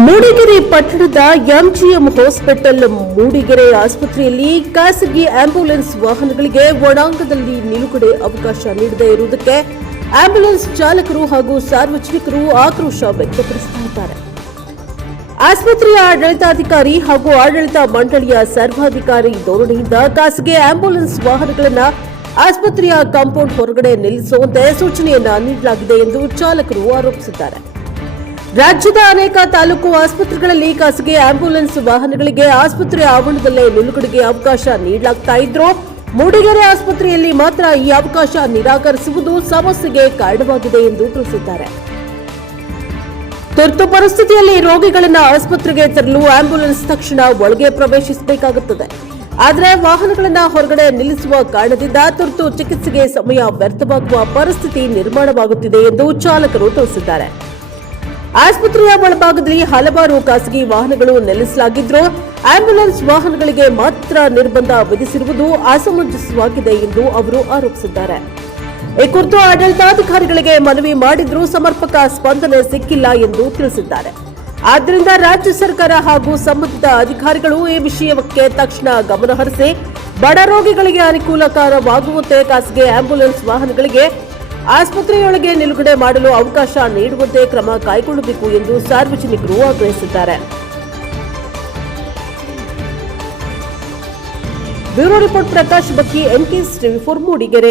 ಮೂಡಿಗೆರೆ ಪಟ್ಟಣದ MGM hospital Mudigere ಆಸ್ಪತ್ರೆಯಲ್ಲಿ ಖಾಸಗಿ ಆಂಬ್ಯುಲೆನ್ಸ್ ವಾಹನಗಳಿಗೆ ಒಳಾಂಗಣದಲ್ಲಿ ನಿಲುಗಡೆ ಅವಕಾಶ ನೀಡದೇ ಇರುವುದಕ್ಕೆ ಆಂಬ್ಯುಲೆನ್ಸ್ ಚಾಲಕರು ಹಾಗೂ ಸಾರ್ವಜನಿಕರು ಆಕ್ರೋಶ ವ್ಯಕ್ತಪಡಿಸುತ್ತಿದ್ದಾರೆ. ಆಸ್ಪತ್ರೆಯ ಆಡಳಿತಾಧಿಕಾರಿ ಹಾಗೂ ಆಡಳಿತ ಮಂಡಳಿಯ ಸರ್ವಾಧಿಕಾರಿ ಧೋರಣೆಯಿಂದ ಖಾಸಗಿ ಆಂಬ್ಯುಲೆನ್ಸ್ ವಾಹನಗಳನ್ನು ಆಸ್ಪತ್ರೆಯ ಕಾಂಪೌಂಡ್ ಹೊರಗಡೆ ನಿಲ್ಲಿಸುವಂತೆ ಸೂಚನೆಯನ್ನ ನೀಡಲಾಗಿದೆ ಎಂದು ಚಾಲಕರು ಆರೋಪಿಸಿದ್ದಾರೆ. ರಾಜ್ಯದ ಅನೇಕ ತಾಲೂಕು ಆಸ್ಪತ್ರೆಗಳಲ್ಲಿ ಖಾಸಗಿ ಆಂಬ್ಯುಲೆನ್ಸ್ ವಾಹನಗಳಿಗೆ ಆಸ್ಪತ್ರೆ ಆವರಣದಲ್ಲೇ ನಿಲುಗಡೆಗೆ ಅವಕಾಶ ನೀಡಲಾಗ್ತಾ ಇದ್ರೂ ಮೂಡಿಗೆರೆ ಆಸ್ಪತ್ರೆಯಲ್ಲಿ ಮಾತ್ರ ಈ ಅವಕಾಶ ನಿರಾಕರಿಸುವುದು ಸಮಸ್ಯೆಗೆ ಕಾರಣವಾಗಿದೆ ಎಂದು ತಿಳಿಸಿದ್ದಾರೆ. ತುರ್ತು ಪರಿಸ್ಥಿತಿಯಲ್ಲಿ ರೋಗಿಗಳನ್ನು ಆಸ್ಪತ್ರೆಗೆ ತರಲು ಆಂಬ್ಯುಲೆನ್ಸ್ ತಕ್ಷಣ ಒಳಗೆ ಪ್ರವೇಶಿಸಬೇಕಾಗುತ್ತದೆ. ಆದರೆ ವಾಹನಗಳನ್ನು ಹೊರಗಡೆ ನಿಲ್ಲಿಸುವ ಕಾರಣದಿಂದ ತುರ್ತು ಚಿಕಿತ್ಸೆಗೆ ಸಮಯ ವ್ಯರ್ಥವಾಗುವ ಪರಿಸ್ಥಿತಿ ನಿರ್ಮಾಣವಾಗುತ್ತಿದೆ ಎಂದು ಚಾಲಕರು ತಿಳಿಸಿದ್ದಾರೆ. ಆಸ್ಪತ್ರೆಯ ಒಳಭಾಗದಲ್ಲಿ ಹಲವಾರು ಖಾಸಗಿ ವಾಹನಗಳು ನಿಲ್ಲಿಸಲಾಗಿದ್ದರೂ ಆಂಬ್ಯುಲೆನ್ಸ್ ವಾಹನಗಳಿಗೆ ಮಾತ್ರ ನಿರ್ಬಂಧ ವಿಧಿಸಿರುವುದು ಅಸಮಂಜಸವಾಗಿದೆ ಎಂದು ಅವರು ಆರೋಪಿಸಿದ್ದಾರೆ. ಈ ಕುರಿತು ಆಡಳಿತಾಧಿಕಾರಿಗಳಿಗೆ ಮನವಿ ಮಾಡಿದ್ರೂ ಸಮರ್ಪಕ ಸ್ಪಂದನೆ ಸಿಕ್ಕಿಲ್ಲ ಎಂದು ತಿಳಿಸಿದ್ದಾರೆ. ಆದ್ದರಿಂದ ರಾಜ್ಯ ಸರ್ಕಾರ ಹಾಗೂ ಸಂಬಂಧಿತ ಅಧಿಕಾರಿಗಳು ಈ ವಿಷಯಕ್ಕೆ ತಕ್ಷಣ ಗಮನಹರಿಸಿ ಬಡ ರೋಗಿಗಳಿಗೆ ಅನುಕೂಲಕರವಾಗುವಂತೆ ಖಾಸಗಿ ಆಂಬ್ಯುಲೆನ್ಸ್ ವಾಹನಗಳಿಗೆ ಆಸ್ಪತ್ರೆಯೊಳಗೆ ನಿಲುಗಡೆ ಮಾಡಲು ಅವಕಾಶ ನೀಡುವಂತೆ ಕ್ರಮ ಕೈಗೊಳ್ಳಬೇಕು ಎಂದು ಸಾರ್ವಜನಿಕರು ಆಗ್ರಹಿಸಿದ್ದಾರೆ. ಬ್ಯೂರೋ ರಿಪೋರ್ಟ್ ಪ್ರಕಾಶ್ ಬಕ್ಕಿ, NKS TV4 ಮೂಡಿಗೆರೆ.